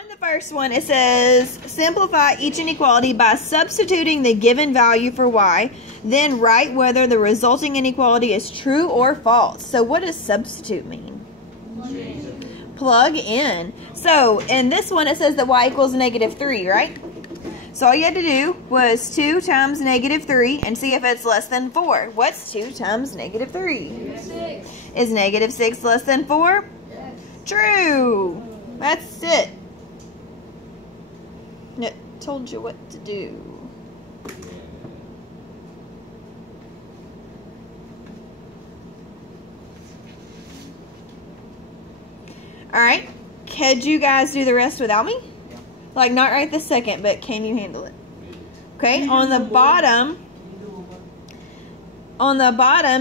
On the first one, it says, simplify each inequality by substituting the given value for y, then write whether the resulting inequality is true or false. So what does substitute mean? Plug in. So in this one, it says that y equals -3, right? So all you had to do was 2 times -3 and see if it's less than 4. What's 2 times -3? 6. Is -6 less than 4? Yes. True. That's it. It told you what to do. Alright. Could you guys do the rest without me? Yeah. Like, not right this second, but can you handle it? Okay, on the bottom,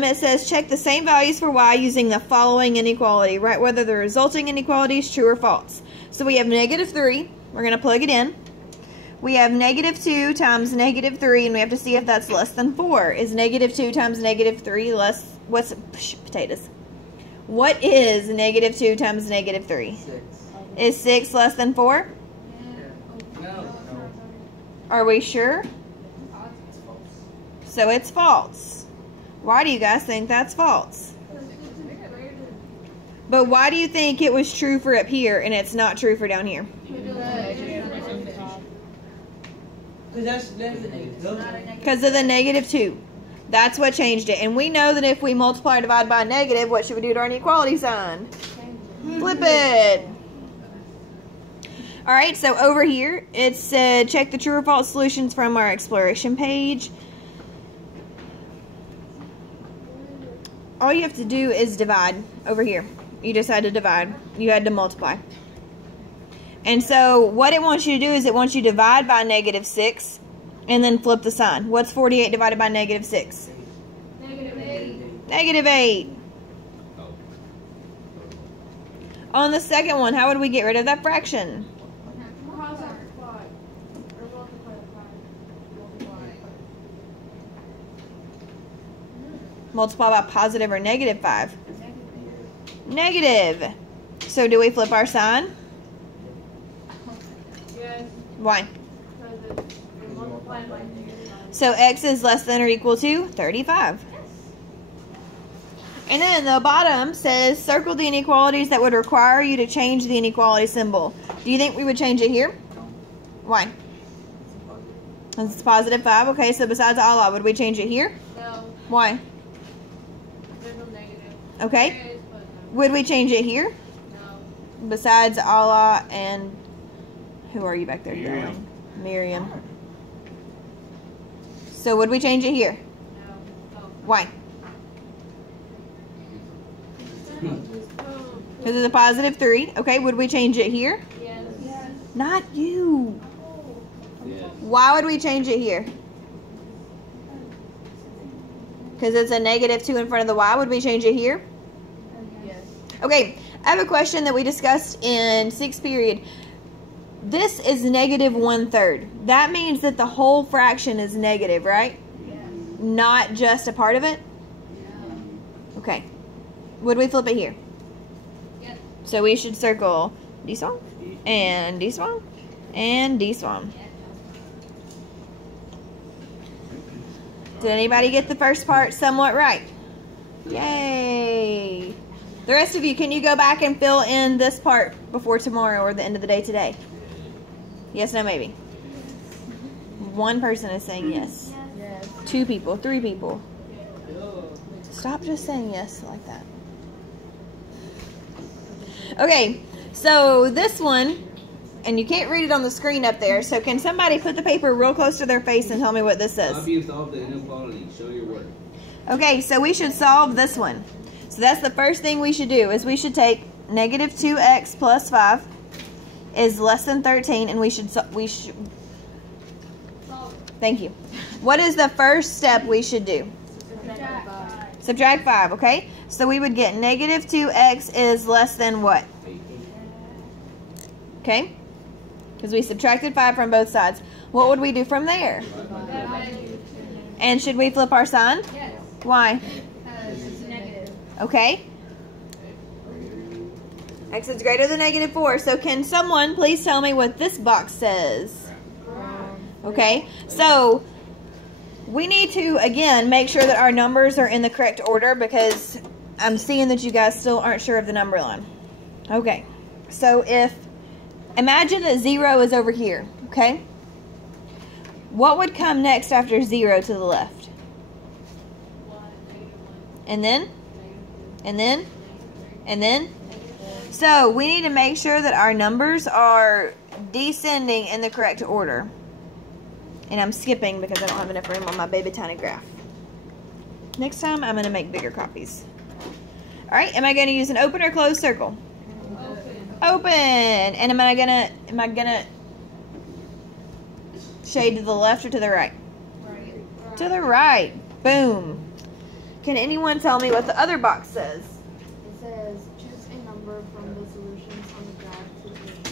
it says check the same values for y using the following inequality. Write whether the resulting inequality is true or false. So we have -3. We're going to plug it in. We have -2 times -3, and we have to see if that's less than 4. Is -2 times -3 less? What's potatoes? What is -2 times -3? 6. Is 6 less than 4? No. Are we sure? It's false. So it's false. Why do you guys think that's false? But why do you think it was true for up here and it's not true for down here? Because that's negative. Because of the -2. That's what changed it. And we know that if we multiply or divide by a negative, what should we do to our inequality sign? Flip it. Alright, so over here, it said check the true or false solutions from our exploration page. All you have to do is divide over here. You just had to divide. You had to multiply. And so what it wants you to do is it wants you to divide by -6 and then flip the sign. What's 48 divided by -6? -8. -8. On the second one, how would we get rid of that fraction? Multiply by positive or -5? Negative. So do we flip our sign? Yes. Why? Because it's multiplied by -5. So x is less than or equal to 35. And then the bottom says circle the inequalities that would require you to change the inequality symbol. Do you think we would change it here? Why? It's +5. Okay, so besides Allah, would we change it here? No. Why? There's no negative. Okay. There is, but Would we change it here? no. Besides Allah and who are you back there doing? Miriam. So would we change it here? No. Oh. Why? Oh. Because it's a +3. Okay, would we change it here? Yes. Not you. Yes. Why would we change it here? Because it's a -2 in front of the y. Would we change it here? Yes. Okay, I have a question that we discussed in 6th period. This is -1/3. That means that the whole fraction is negative, right? Yes. Not just a part of it? Okay. Would we flip it here? Yes. So we should circle D-swam, and D-swam, and D-swam. Did anybody get the first part somewhat right? Yay! The rest of you, can you go back and fill in this part before tomorrow or the end of the day today? Yes, no, maybe. One person is saying yes. Yes. 2 people, 3 people. Stop just saying yes like that. Okay, so this one, and you can't read it on the screen up there, so can somebody put the paper real close to their face and tell me what this says? Help you solve the inequality. Show your work. Okay, so we should solve this one. So that's the first thing we should do, is we should take -2x plus 5 is less than 13, and we should thank you. What is the first step we should do? Subtract 5, okay? So we would get -2x is less than what? Okay? Because we subtracted 5 from both sides. What would we do from there? And should we flip our sign? Yes. Why? Because it's negative. Okay. X is greater than negative 4. So can someone please tell me what this box says? Okay, so we need to, again, make sure that our numbers are in the correct order because I'm seeing that you guys still aren't sure of the number line. Okay, so imagine that 0 is over here, okay? What would come next after 0 to the left? And then? And then? And then? So we need to make sure that our numbers are descending in the correct order. And I'm skipping because I don't have enough room on my baby tiny graph. Next time, I'm going to make bigger copies. All right, am I going to use an open or closed circle? Open. And am I gonna shade to the left or to the right? Right. To the right. Boom. Can anyone tell me what the other box says? It says choose a number from the solutions on the graph to A. Is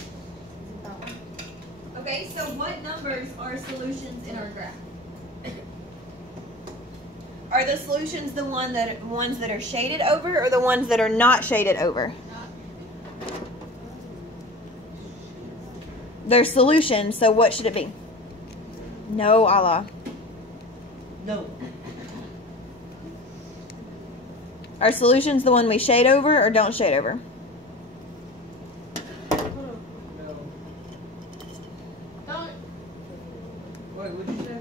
it that one? Okay, so what numbers are solutions in our graph? Are the solutions the ones that are shaded over or the ones that are not shaded over? They're solutions, so what should it be? No, Allah. No. Are solutions the one we shade over or don't shade over? No. Don't. Wait, what'd you say?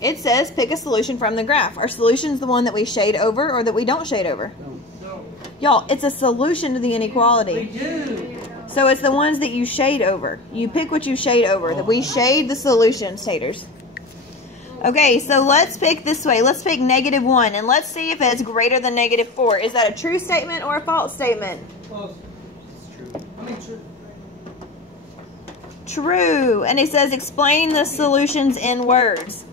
It says pick a solution from the graph. Are solutions the one that we shade over or that we don't shade over? No. Y'all, it's a solution to the We inequality. do. So it's the ones that you shade over. You pick what you shade over. That we shade the solutions, haters. Okay, so let's pick this way. Let's pick -1, and let's see if it's greater than -4. Is that a true statement or a false statement? Close. It's true. I mean, true. True. And it says explain the solutions in words.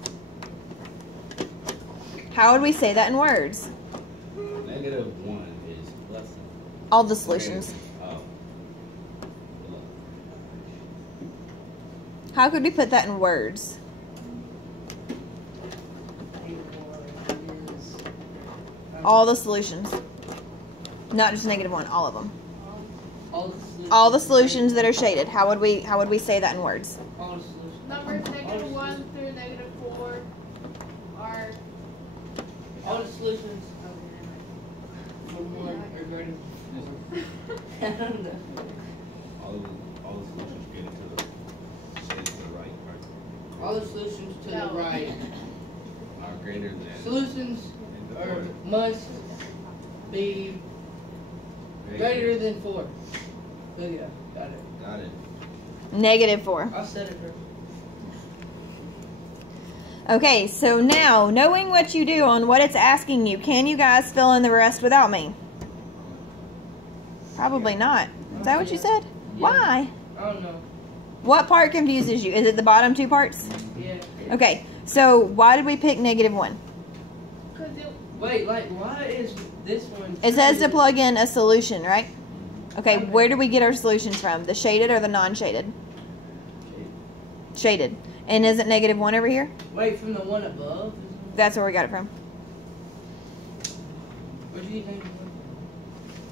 How would we say that in words? -1 is less than. All the solutions. Oh. How could we put that in words? All the solutions. Not just -1, all of them. All the solutions that are shaded. How would we say that in words? All the solutions. Numbers -1 through -4 are. All the solutions from 1 are greater than 4. All the solutions get into the shade to the right part. All the solutions to No. the right. Are greater than. Solutions in the are, order. must be greater than 4. Look at that. Got it. Got it. -4. I said it right. Okay, so now, knowing what you do on what it's asking you, can you guys fill in the rest without me? Probably not. Is that what you said? Why? I don't know. What part confuses you? Is it the bottom two parts? Yeah. Okay, so why did we pick -1? Cause it. Wait, like, why is this one? It says to plug in a solution, right? Okay, where do we get our solutions from? The shaded or the non-shaded? Shaded. And is it -1 over here? Wait, from the one above? That's where we got it from. Where'd you get negative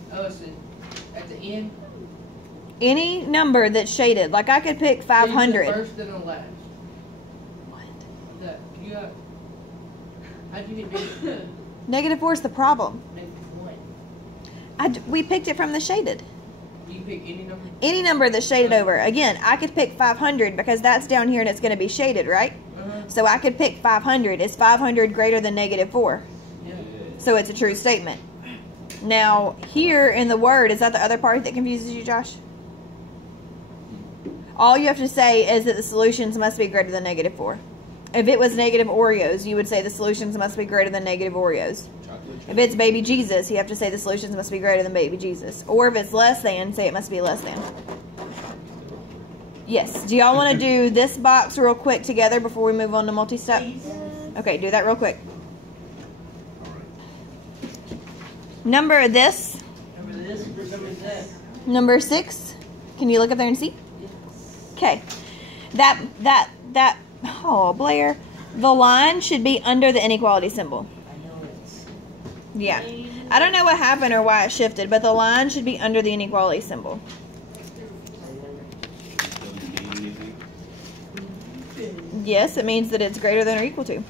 1? Oh, it's at the end? Any number that's shaded. Like I could pick The 500. first and the last. That, you got. How'd you get negative -4 is the problem. 1? We picked it from the shaded. You can pick any number? Any number that's shaded over. Again, I could pick 500 because that's down here and it's going to be shaded, right? So I could pick 500. Is 500 greater than -4? Yeah. So it's a true statement. Now, here in the word, is that the other part that confuses you, Josh? All you have to say is that the solutions must be greater than -4. If it was negative Oreos, you would say the solutions must be greater than negative Oreos. If it's baby Jesus, you have to say the solutions must be greater than baby Jesus. Or if it's less than, say it must be less than. Yes. Do y'all want to do this box real quick together before we move on to multi-step? Okay, do that real quick. Number this. Remember this? Remember that? Number 6. Can you look up there and see? Okay. That, oh, Blair. The line should be under the inequality symbol. I know it's. Yeah. I don't know what happened or why it shifted, but the line should be under the inequality symbol. Doesn't mean anything. Yes, it means that it's greater than or equal to.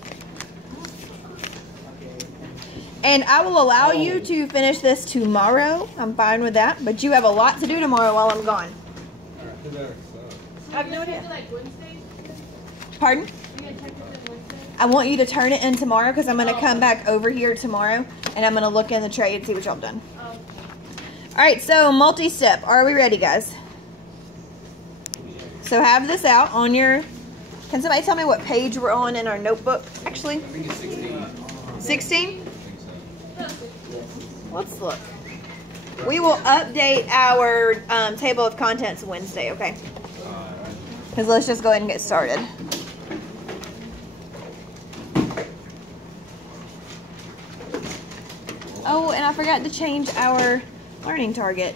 And I will allow you to finish this tomorrow. I'm fine with that. But you have a lot to do tomorrow while I'm gone. I have no idea. Like Wednesday? Pardon? You gonna check it in Wednesday? I want you to turn it in tomorrow because I'm going to come back over here tomorrow and I'm going to look in the tray and see what y'all done. Oh. All right, so multi-step. Are we ready, guys? So have this out on your... Can somebody tell me what page we're on in our notebook, actually? I think it's 16. 16? I think so. Let's look. We will update our table of contents Wednesday, okay? Because let's just go ahead and get started. Oh, and I forgot to change our learning target.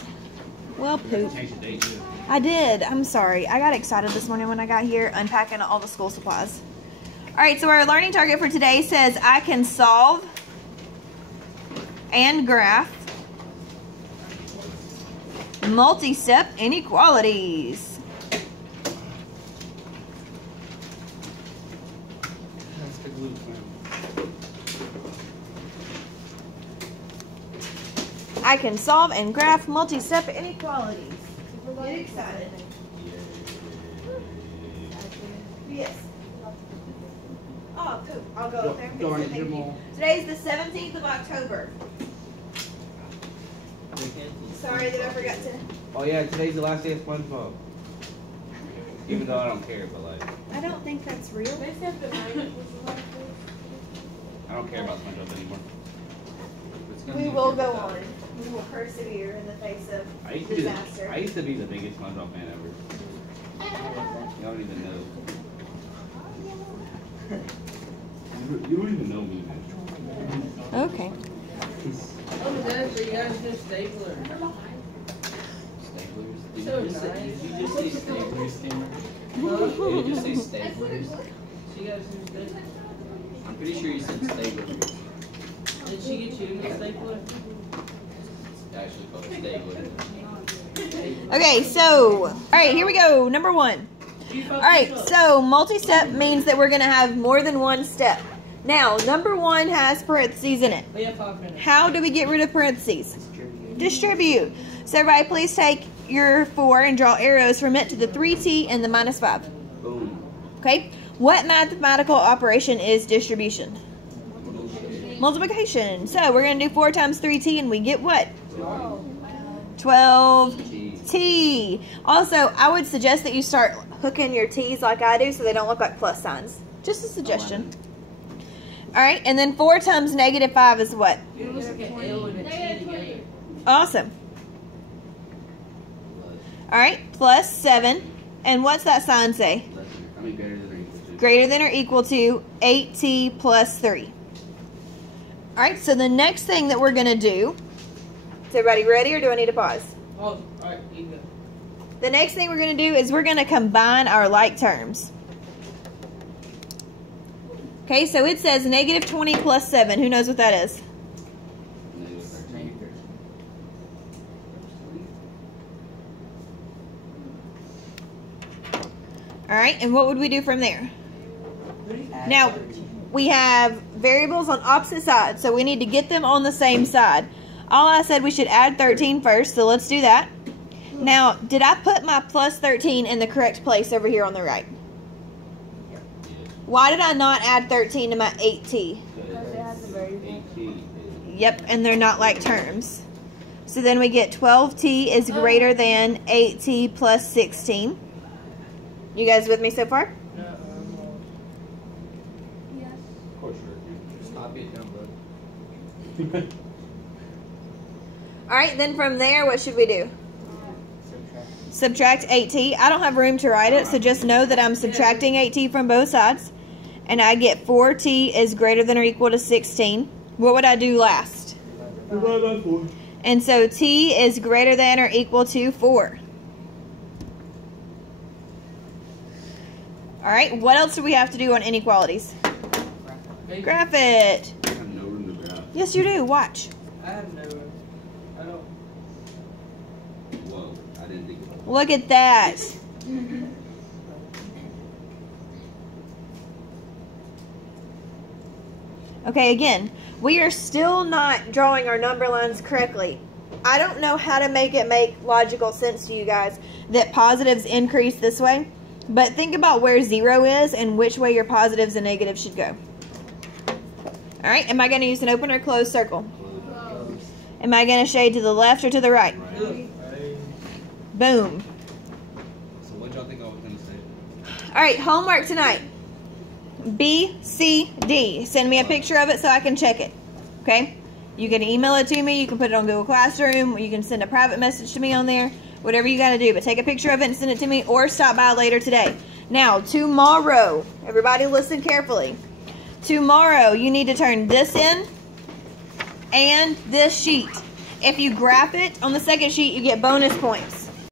Well, poop. Change the date too. I did. I'm sorry. I got excited this morning when I got here unpacking all the school supplies. All right, so our learning target for today says I can solve and graph multi-step inequalities. That's the glue plan. I can solve and graph multi-step inequalities. Get excited. Yes. Oh, good. I'll go up there and fix Darn it. it, Thank you. Jamal. Today's the 17th of October. Sorry that I forgot to. Oh yeah, today's the last day of SpongeBob. Even though I don't care, but like, I don't think that's real. They said the night was the last day. I don't care about SpongeBob anymore. We will go on. We will persevere in the face of I used disaster. to be the biggest SpongeBob fan ever. You don't even know. You don't even know me, man. Okay. Oh, Dad, so you guys just stapler. Staplers? So Did nice. you just say staplers, Cameron? Huh? Did you just say staplers? So you guys just stapler? I'm pretty sure you said staplers. Did she get you a stapler? It's actually called staplers. Okay, so, all right, here we go. Number one. All right, so multi-step means that we're going to have more than one step. Now, number one has parentheses in it. We have 5 minutes. How do we get rid of parentheses? Distribute. So everybody please take your 4 and draw arrows from it to the 3t and the -5. Boom. Okay? What mathematical operation is distribution? Multiplication. So we're going to do 4 times 3t and we get what? 12t. Also, I would suggest that you start hooking your t's like I do so they don't look like plus signs. Just a suggestion. All right, and then 4 times -5 is what? You look like an L and a T together. Awesome. All right, plus 7. And what's that sign say? I mean, greater than or equal to. Greater than or equal to 8t plus 3. All right, so the next thing that we're going to do, is everybody ready or do I need to pause? Oh, alright, you go. The next thing we're going to do is we're going to combine our like terms. Okay, so it says -20 plus 7. Who knows what that is? Negative 13. All right, and what would we do from there? Now, we have variables on opposite sides, so we need to get them on the same side. All I said we should add 13 first, so let's do that. Now, did I put my plus 13 in the correct place over here on the right? Why did I not add 13 to my 8t? Because it has a variable. 18. Yep, and they're not like terms. So then we get 12t is greater than 8t plus 16. You guys with me so far? No, Yes. Of course you're. Stop it, dumb bud. All right, then from there, what should we do? Subtract. Subtract 8t. I don't have room to write it, so just know that I'm subtracting 8t from both sides. And I get 4t is greater than or equal to 16. What would I do last? Divide by 4. And so t is greater than or equal to 4. All right, what else do we have to do on inequalities? no. Graph it. I have no room to graph. Yes, you do. Watch. I have no. Look at that. Okay, again, we are still not drawing our number lines correctly. I don't know how to make it make logical sense to you guys that positives increase this way, but think about where 0 is and which way your positives and negatives should go. All right, am I going to use an open or closed circle? Am I going to shade to the left or to the right? Boom. So what y'all think I was gonna say? All right, homework tonight. B, C, D. Send me a picture of it so I can check it. Okay? You can email it to me. You can put it on Google Classroom. You can send a private message to me on there. Whatever you got to do. But take a picture of it and send it to me, or stop by later today. Now, tomorrow, everybody listen carefully. Tomorrow, you need to turn this in and this sheet. If you graph it on the second sheet, you get bonus points.